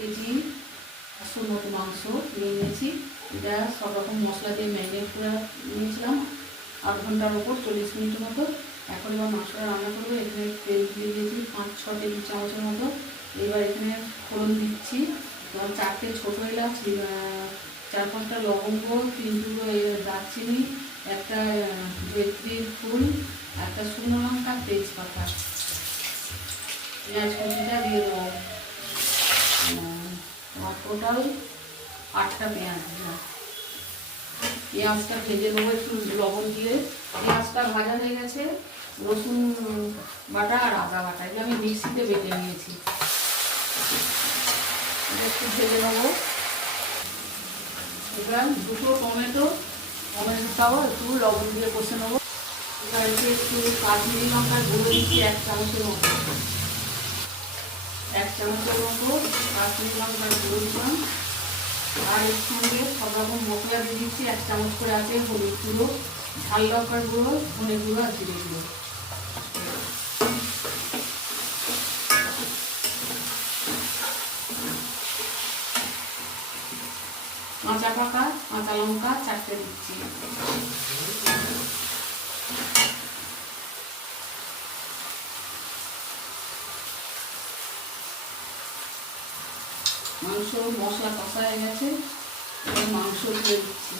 KG 500 মতো মাংস নিয়ে নিয়েছি। এটা সব রকম মশলা দিয়ে ম্যারিনেট করে নিয়েছিলাম 8 ঘন্টার ওপর, 40 মিনিটের মতো। এখন এবার মাংসটা রান্না করবো। এখানে তেল দিয়ে দিয়েছি 5-6 টেবিল চামচের মতো। এবার এখানে ফোড়ন দিচ্ছি 4টে ছোটো এলাচ, 4-5টা লবঙ্গ, 3 টুকরো দারচিনি, একটা জয়িত্রীর ফুল, একটা শুকনো লঙ্কা, তেজপাতা, পেঁয়াজ কুচিটা দিয়ে দেবো। টোটাল 8টা পেঁয়াজ দিলাম। পেঁয়াজটা ভেজে নেবো একটু লবণ দিয়ে। পেঁয়াজটা ভাজা হয়ে গেছে। রসুন বাটা আর আদা বাটা এগুলো আমি মিক্সিতে বেটে নিয়েছি। একটু ভেজে নেবো। এবার 2টো টমেটোটাও একটু লবণ দিয়ে কষে নেবো। এবার একটু কাশ্মীরি লঙ্কার গুঁড়ো দিচ্ছি 1 চামচের মতো। 1 চামচের মতো কাশ্মীরি লঙ্কার গুঁড়ো দিলাম। আর এর সঙ্গে সব রকম মশলা দিয়ে দিচ্ছি। 1 চামচ করে আছে হলুদ গুঁড়ো, ঝাল লঙ্কার গুঁড়ো, ধনে গুঁড়ো আর জিরে গুঁড়ো। কাঁচা পাকা কাঁচা লঙ্কা 4টে দিচ্ছি। মাংস মশলা কষা হয়ে গেছে। এবার মাংস দিয়ে দিচ্ছি।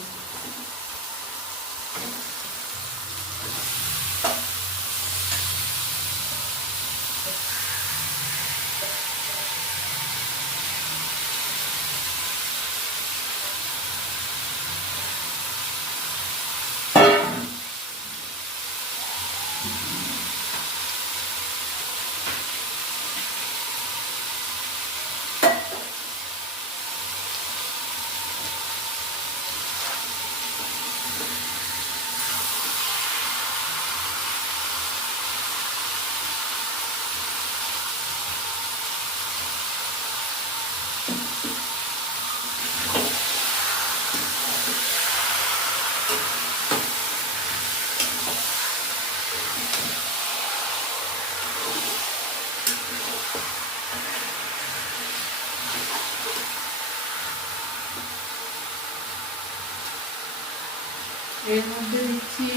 এর মধ্যে দিচ্ছি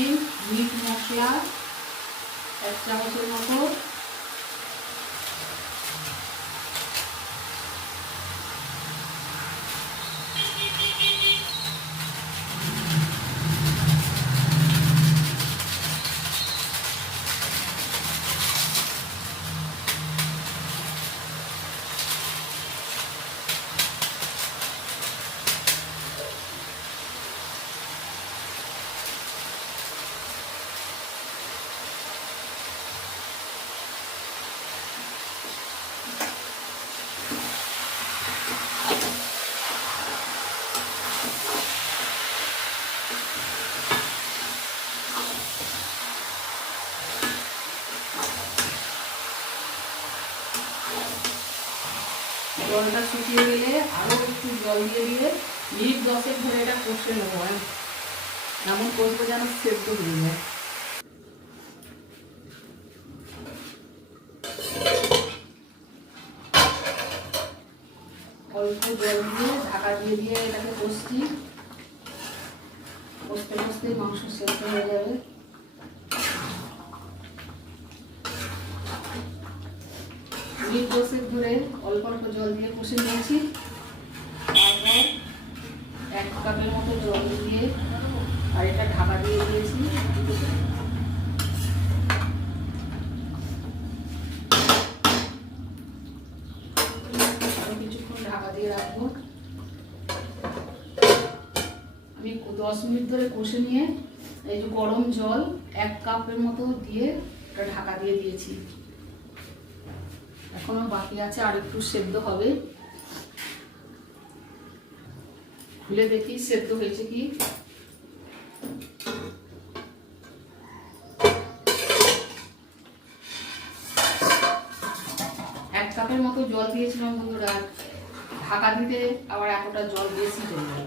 মিট মশলা 1 চামচের মতো। জলটা শুকিয়ে গেলে আরও একটু জল দিয়ে মিনিট 10 ধরে এটা কষে নেবো। এমন কষবো যেন সেদ্ধ হয়ে যায়। অল্প জল দিয়ে ঢাকা দিয়ে এটাকে কষছি। কষতে কষতে মাংস সেদ্ধ হয়ে যাবে। মিনিট 10 ধরে অল্প অল্প জল দিয়ে কষে নিয়েছি। তারপর 1 কাপের মতো জল দিয়ে আর এটা ঢাকা দিয়ে দিয়েছি। আমি কিছুক্ষণ ঢাকা দিয়ে রাখবো। আমি 10 মিনিট ধরে কষে নিয়ে এই যে গরম জল 1 কাপের মতো দিয়ে এটা ঢাকা দিয়ে দিয়েছি। এখনো বাকি আছে, আর একটু সেদ্ধ হবে। খুলে দেখি সেদ্ধ হয়েছে কি। 1 কাপের মতো জল দিয়েছিলাম বন্ধুরা। ঢাকা দিতে আবার এতটা জল বেশি হয়ে গেল,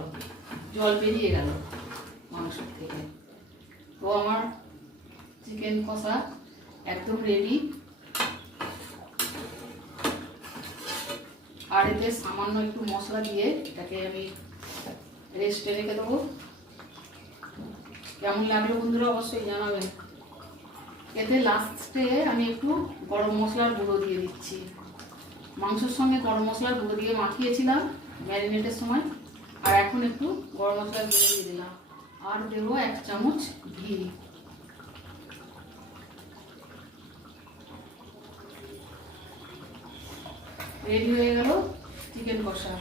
জল বেরিয়ে গেল মাংস থেকে। তো আমার চিকেন কষা একদম রেডি। আর এতে সামান্য একটু মশলা দিয়ে এটাকে আমি রেস্টে রেখে দেবো। কেমন লাগলো বন্ধুরা অবশ্যই জানাবেন। এতে লাস্টে আমি একটু গরম মশলার গুঁড়ো দিয়ে দিচ্ছি। মাংসের সঙ্গে গরম মশলার গুঁড়ো দিয়ে মাখিয়েছিলাম ম্যারিনেটের সময়, আর এখন একটু গরম মশলার গুঁড়ো দিয়ে দিলাম, আর দেবো 1 চামচ ঘি। রেডি হয়ে গেল চিকেন কষা।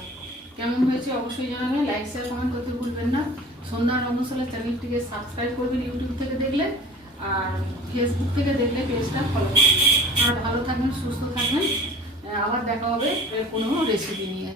কেমন হয়েছে অবশ্যই জানাবেন, লাইক শেয়ার কমেন্ট করতে ভুলবেন না। সন্ধ্যা রন্ধনশালা চ্যানেলটিকে সাবস্ক্রাইব করবেন ইউটিউব থেকে দেখলে, আর ফেসবুক থেকে দেখলে পেজটা ফলো করবেন। আর ভালো থাকবেন, সুস্থ থাকবেন। আবার দেখা হবে কোনো রেসিপি নিয়ে।